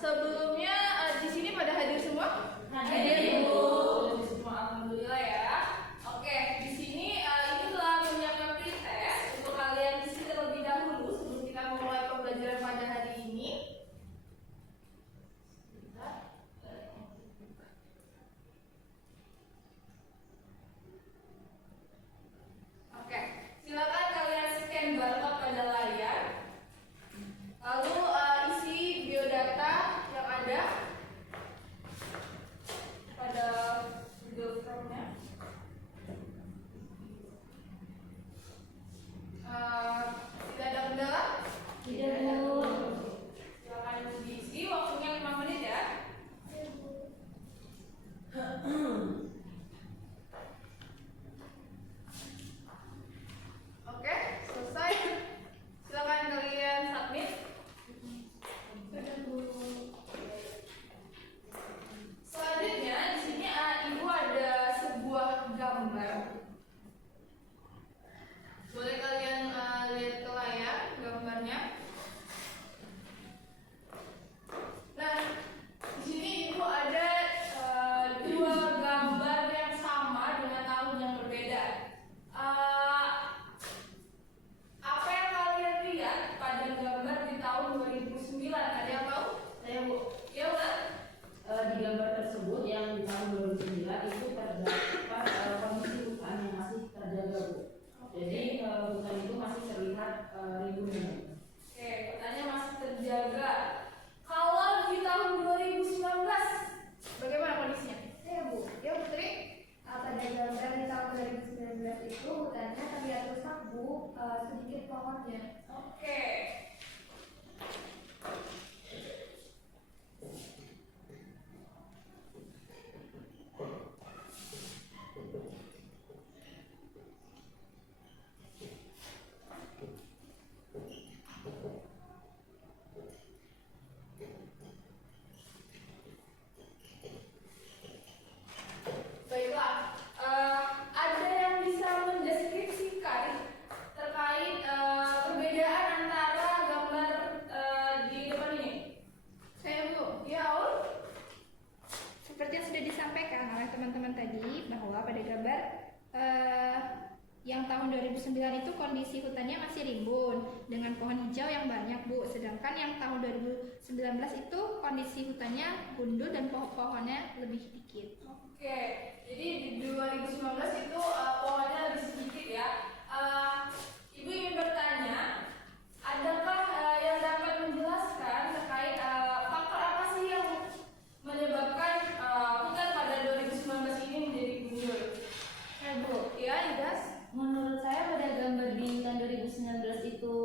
sebelumnya di sini pada hadir semua? Hadir, Bu. Hadir semua, alhamdulillah ya. Oke, di sini ini telah menyiapkan pretest untuk kalian isi terlebih dahulu sebelum kita memulai pembelajaran pada hari ini. Oke, silakan kalian scan barcode pada layar. Lalu isi biodata yang ada pada Google Form-nya. Tidak ada kendala? Tidak, Bu. Silakan diisi, waktunya 5 menit ya. Oke, selesai. Silakan kalian submit. Selanjutnya di sini Ibu ada sebuah gambar. Boleh kalian lihat ke layar gambarnya. Nah, di sini Ibu ada dua gambar yang sama dengan tahun yang berbeda. Apa yang kalian lihat pada gambar di tahun 2009? Ada yang tahu? Saya, Bu. Ya, Mbak. Di gambar tersebut yang di tahun 2009 itu terdapat kondisi hutan yang masih terjaga, Bu. Jadi hutan itu masih terlihat rimbunnya. Oke, pertanyaan masih terjaga. Kalau di tahun 2019, bagaimana kondisinya? Ya, Bu. Ya, Putri. Pada gambar di tahun 2019 itu hutannya terlihat rusak, Bu, sedikit pohonnya. Oke. Baiklah, ada yang bisa mendeskripsikan terkait perbedaan antara gambar di depan ini? Saya dulu, ya Aul? Seperti yang sudah disampaikan oleh teman-teman tadi bahwa pada gambar yang tahun 2009 itu kondisi hutannya masih rimbun dengan pohon hijau yang banyak, Bu. Sedangkan yang tahun 2019 itu kondisi hutannya gundul dan pohonnya lebih sedikit. Oke, jadi di 2019 itu pohonnya lebih sedikit ya. Ibu ingin bertanya, adakah yang dapat menjelaskan terkait faktor apa sih yang menyebabkan hutan pada 2019 ini menjadi gundul? Bu, Ya, Idas? menurut saya pada gambar di tahun 2019 itu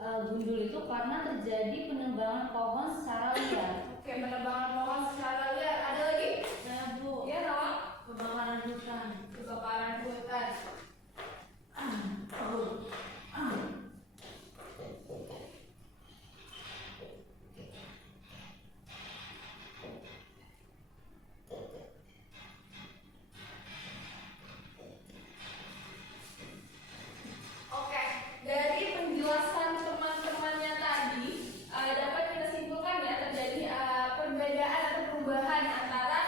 gundul itu karena terjadi penebangan pohon secara liar. Oke, penebangan pohon secara liar. Ada lagi? Saya, Bu, Ya, Noah? kebakaran hutan. Kebakaran hutan. Oke, dari penjelasan teman-temannya tadi dapat kita simpulkan ya terjadi perbedaan atau perubahan antara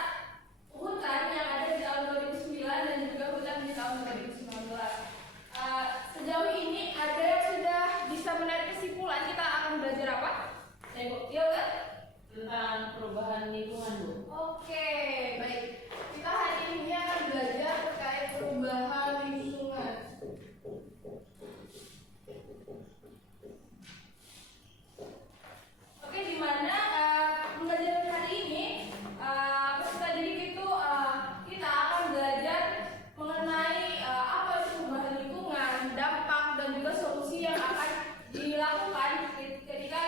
hutan yang ada di tahun 2009 dan juga hutan di tahun 2019. Sejauh ini ada yang sudah bisa menarik kesimpulan kita akan belajar apa? Ya, Bu. Ya, Bu? Tentang perubahan lingkungan, Bu. Oke, baik. Kita hari ini akan belajar terkait perubahan lingkungan. Oke, di mana pembelajaran hari ini peserta didik itu kita akan belajar mengenai apa itu perubahan lingkungan, dampak dan juga solusi yang akan dilakukan ketika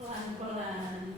Pelan-pelan.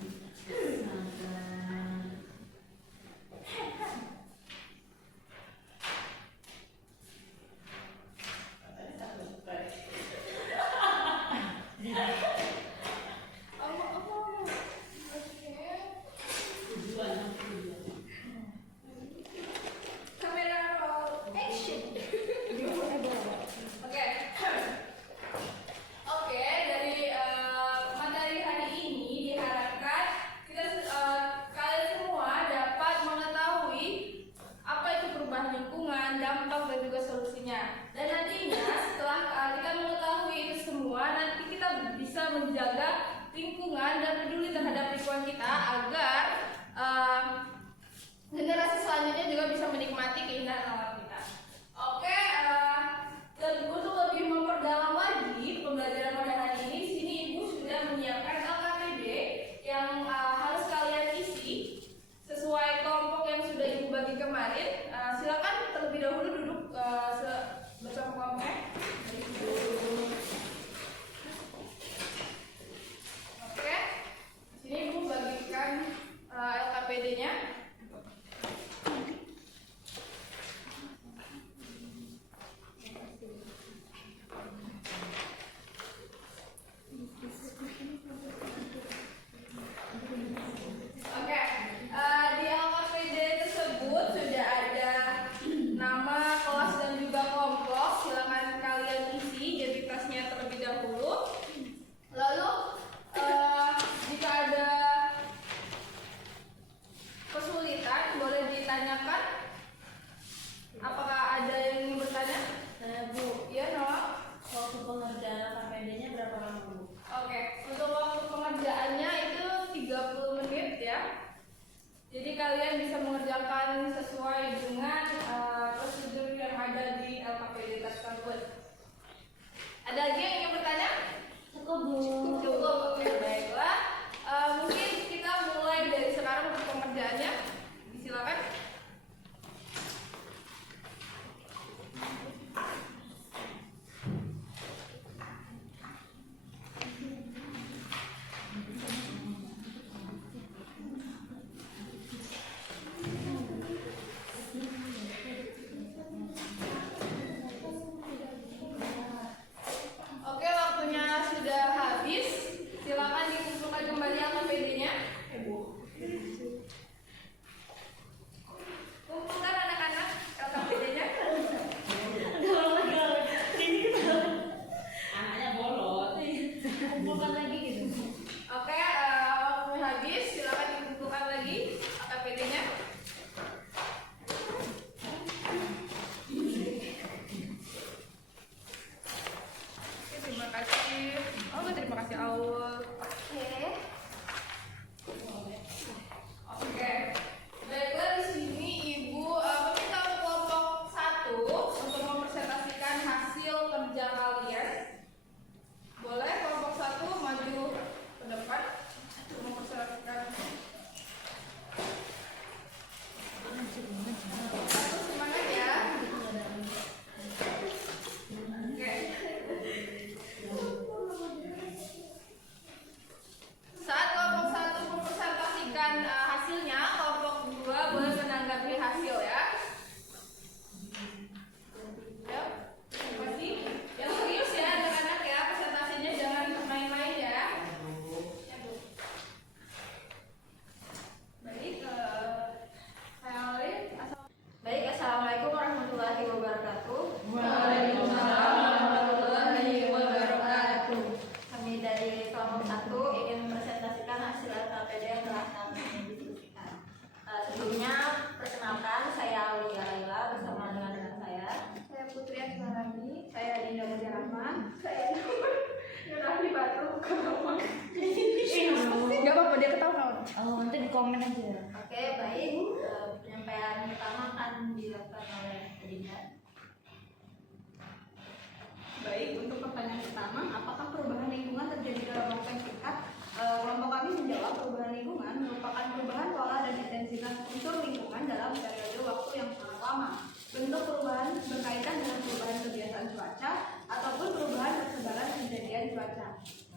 kumpulkan lagi gitu. Oke, waktunya habis. Silakan dikumpulkan lagi APD-nya. Terima kasih. Oh, terima kasih Aul. Oke. Baiklah, di sini Ibu meminta kelompok 1 untuk mempresentasikan hasil kerja kalian. Boleh kelompok 1 maju ke depan untuk mempresentasikan. Satu, semangat ya. Oke. Saat kelompok 1 mempresentasikan hasilnya, kelompok 2 boleh menanggapi hasil ya. Ya, terima kasih. Yang serius ya anak-anak ya, presentasinya jangan main-main ya. Baik, Baik, assalamualaikum warahmatullahi wabarakatuh. Waalaikumsalam warahmatullahi wabarakatuh. Kami dari kelompok 1 ingin mempresentasikan hasil LKPD yang telah kami diskusikan. Sebelumnya, perkenalkan saya Aulia Laila bersama dengan rekan saya. Saya Putri Asmarani. Saya Dinda Mujarahman. Saya Nurani Batu Kerawang. Gak apa-apa, dia ketawa. Oh, nanti di komen aja. Oke, baik. Penyampaian pertama akan dilakukan oleh Dinda. Baik, untuk pertanyaan pertama, apakah perubahan lingkungan terjadi dalam waktu yang singkat? Kelompok kami menjawab perubahan lingkungan merupakan perubahan pola dan intensitas unsur lingkungan dalam periode waktu yang sangat lama. Bentuk perubahan berkaitan dengan perubahan kebiasaan cuaca ataupun perubahan persebaran kejadian cuaca.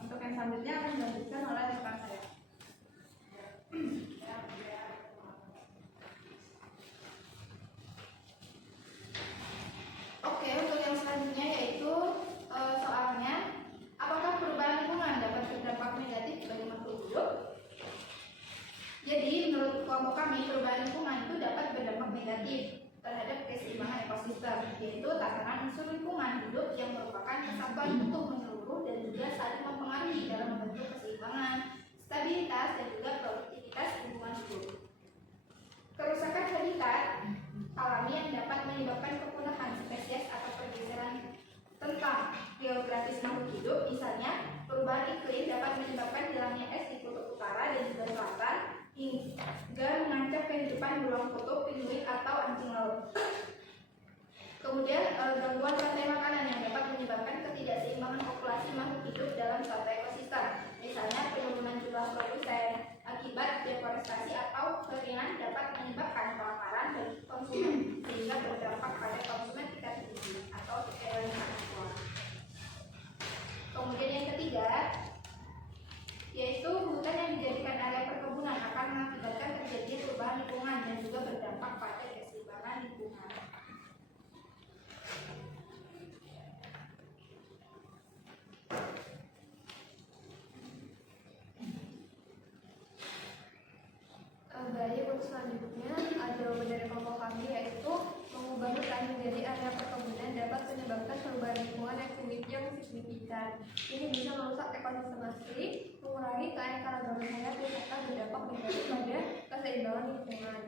Untuk yang selanjutnya akan dilanjutkan oleh rekan saya. Oke, untuk yang selanjutnya yaitu soalnya, apakah perubahan lingkungan dapat berdampak negatif bagi makhluk hidup? Jadi, menurut kelompok kami, perubahan lingkungan itu dapat berdampak negatif terhadap keseimbangan ekosistem, yaitu tatanan unsur lingkungan hidup yang merupakan kesatuan utuh menyeluruh dan juga saling mempengaruhi dalam membentuk keseimbangan, stabilitas, dan juga produktivitas lingkungan hidup. Kerusakan habitat alami yang dapat menyebabkan kepunahan spesies atau pergeseran tentang geografis makhluk hidup, misalnya perubahan iklim dapat menyebabkan hilangnya es di kutub utara dan juga selatan hingga mengancam kehidupan beruang kutub, penguin atau anjing laut. Kemudian gangguan rantai makanan yang dapat menyebabkan ketidakseimbangan populasi makhluk hidup dalam suatu ekosistem, misalnya penurunan jumlah produsen akibat deforestasi atau kekeringan dapat menyebabkan kelaparan bagi konsumen sehingga berdampak pada konsumen tingkat tinggi atau ekosistem. Kemudian yang ketiga yaitu hutan yang dijadikan area perkebunan akan mengakibatkan terjadinya perubahan lingkungan dan juga berdampak pada keseimbangan lingkungan. Baik, untuk selanjutnya jawaban dari kelompok kami yaitu mengubah hutan menjadi area perkebunan dapat menyebabkan perubahan lingkungan yang signifikan. Ini bisa merusak ekosistem asli, mengurangi keanekaragaman hayati serta berdampak negatif pada keseimbangan lingkungan.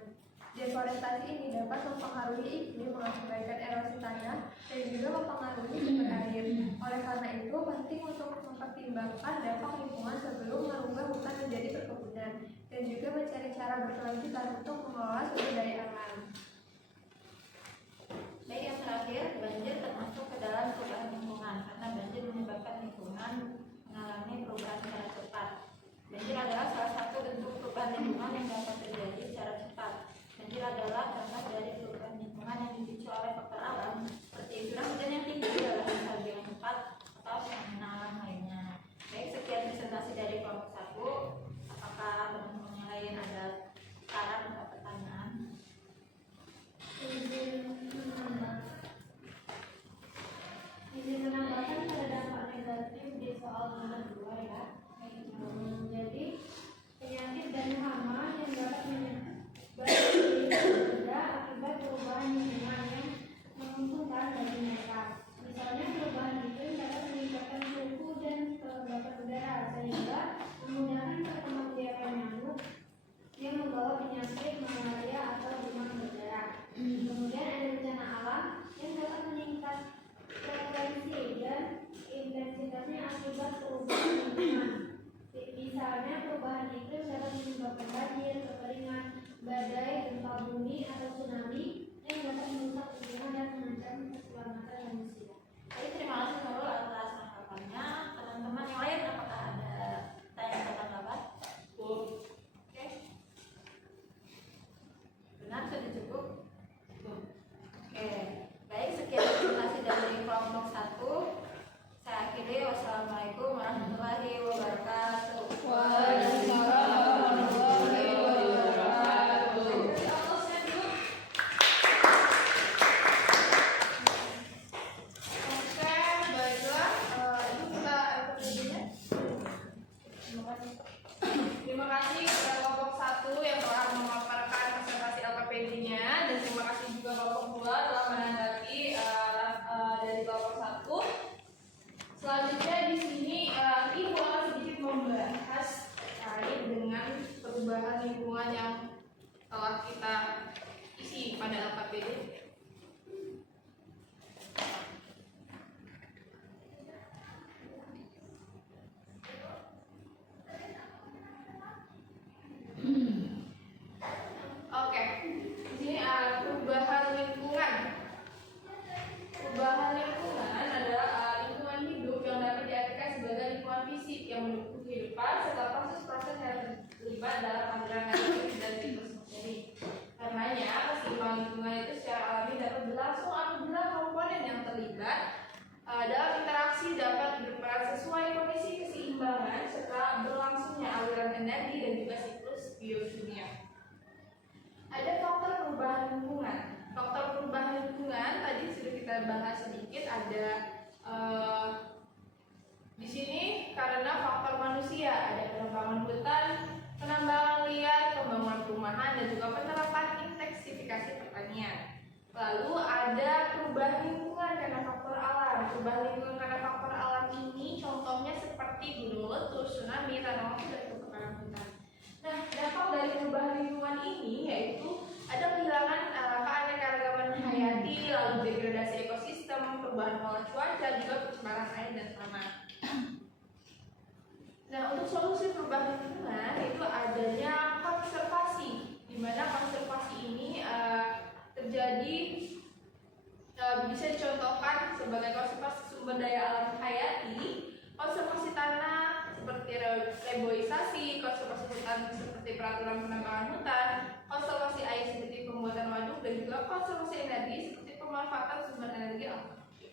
Deforestasi ini dapat mempengaruhi iklim, mengakibatkan erosi tanah, dan juga mempengaruhi sumber air. Oleh karena itu, penting untuk mempertimbangkan dampak lingkungan sebelum merubah hutan menjadi perkebunan, dan juga mencari cara berkelanjutan untuk mengelola sumber daya alam. Baik, yang terakhir, banjir termasuk ke dalam perubahan lingkungan karena banjir menyebabkan lingkungan mengalami perubahan secara cepat. Banjir adalah salah satu bentuk perubahan lingkungan yang dapat terjadi secara cepat. Banjir adalah contoh dari perubahan lingkungan yang dipicu oleh faktor alam seperti curah hujan yang tinggi, dalam salju yang cepat, atau fenomena alam lainnya. Baik, sekian presentasi dari kelompok 1. Apakah teman-teman yang lain ada saran atau pertanyaan? Izin menambahkan karena perubahan iklim dapat menyebabkan banjir, kekeringan, badai, gempa bumi, atau tsunami yang dapat merusak lingkungan dan mengancam keselamatan manusia. Baik, terima kasih Nurul atas tanggapannya. Teman-teman yang lain apakah ada tanya atau tanggapan? Oke. Benar, sudah cukup? Cukup. Oke. Baik, sekian presentasi dari kelompok 1. Saya akhiri. Wassalamualaikum warahmatullahi wabarakatuh. Terima kasih kepada kelompok 1 yang telah memaparkan presentasi LKPD-nya, dan terima kasih juga kelompok 2 telah menanggapi dari kelompok 1. Selanjutnya di sini Ibu akan sedikit membahas terkait dengan perubahan lingkungan yang telah kita isi pada LKPD. Oke, di sini perubahan lingkungan. Perubahan lingkungan adalah lingkungan hidup yang dapat diartikan sebagai lingkungan fisik yang mendukung kehidupan serta proses-proses yang terlibat dalam aliran air dan siklus materi. Karenanya, keseimbangan lingkungan itu secara alami dapat berlangsung apabila komponen yang terlibat dalam interaksi dapat berperan sesuai kondisi keseimbangan serta berlangsungnya aliran energi dan juga siklus biokimia. Ada faktor perubahan lingkungan. Faktor perubahan lingkungan tadi sudah kita bahas sedikit. Ada di sini karena faktor manusia, ada penambangan hutan, penambangan liar, pembangunan perumahan, dan juga penerapan intensifikasi pertanian. Lalu ada perubahan lingkungan karena faktor alam. Perubahan lingkungan karena faktor alam ini contohnya seperti gunung meletus, tsunami, tanah longsor, dan kebakaran hutan. Nah, dampak dari perubahan lingkungan ini yaitu ada kehilangan keanekaragaman hayati, lalu degradasi ekosistem, perubahan pola cuaca, juga pencemaran air dan tanah. Nah, untuk solusi perubahan lingkungan itu adanya konservasi, di mana konservasi ini terjadi bisa dicontohkan sebagai konservasi sumber daya alam hayati, konservasi tanah seperti reboisasi, konservasi hutan seperti peraturan penambangan hutan, konservasi air seperti pembuatan waduk, dan juga konservasi energi seperti pemanfaatan sumber energi alternatif.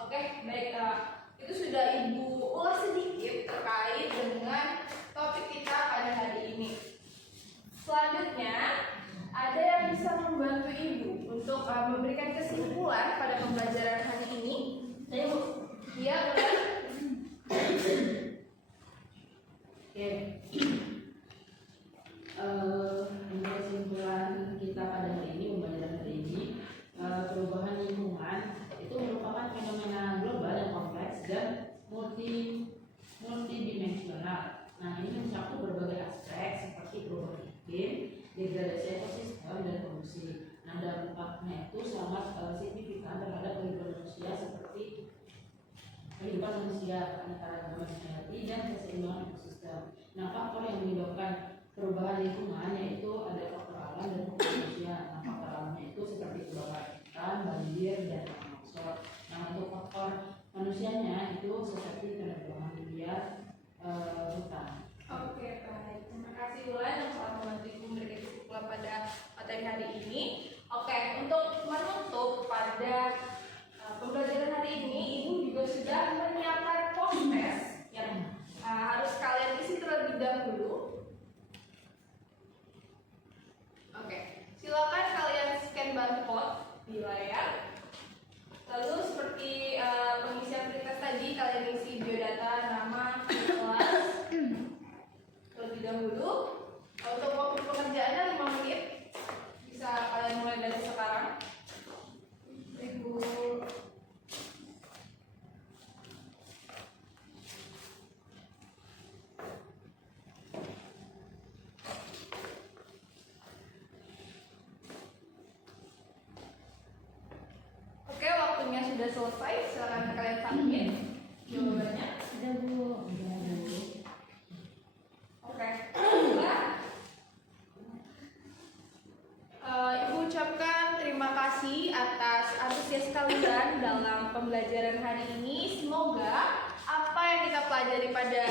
Oke, baik, itu sudah Ibu ulas sedikit terkait dengan topik kita pada hari ini. Selanjutnya, ada yang bisa membantu Ibu untuk memberikan kesimpulan pada pembelajaran hari ini? Ayo, Bu. Iya, boleh. Oke. Untuk kesimpulan kita pada hari ini, pembelajaran hari ini, perubahan lingkungan itu merupakan fenomena global yang kompleks dan multidimensional. Nah, ini mencakup berbagai aspek seperti perubahan iklim, degradasi ekosistem, dan polusi. Nah, dampaknya itu sangat signifikan terhadap kehidupan manusia seperti kehidupan manusia, keanekaragaman hayati, dan keseimbangan ekosistem. Nah, faktor yang menyebabkan perubahan lingkungan yaitu ada faktor alam dan faktor manusia. Nah, faktor alamnya itu seperti kebakaran hutan, banjir, dan tanah longsor. Nah, untuk faktor manusianya itu seperti penambangan liar, hutan. Oke, baik. Terima kasih Ulan yang telah membantu Ibu memberikan kesimpulan pada materi hari ini. Oke, untuk menutup pada pembelajaran hari ini, Ibu juga sudah menyiapkan post-test yang harus kalian isi terlebih dahulu. Oke, silakan kalian scan barcode di layar. Lalu seperti pengisian pretest tadi, kalian isi biodata, nama, kelas terlebih dahulu. Untuk waktu pengerjaannya 5 menit. Bisa kalian mulai dari sekarang. Ibu. Oke, waktunya sudah selesai. Silakan kalian submit jawabannya. Ada Bu. daripada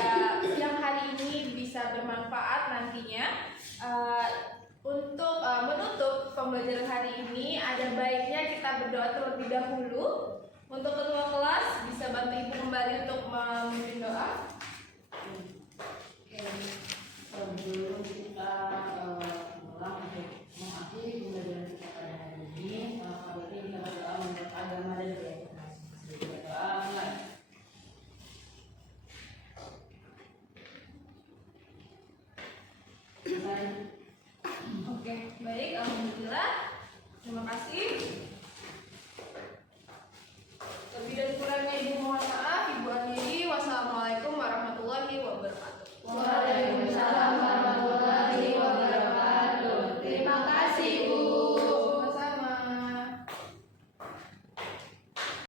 siang hari ini bisa bermanfaat nantinya. Untuk menutup pembelajaran hari ini, ada baiknya kita berdoa terlebih dahulu. Untuk ketua kelas bisa bantu ibu kembali untuk memimpin doa. Sebelum kita pulang untuk mengakhiri pembelajaran kita pada hari ini, kami kita berdoa menurut agama dan budaya kita masing-masing. Berdoa. Oke, baik, alhamdulillah. Terima kasih.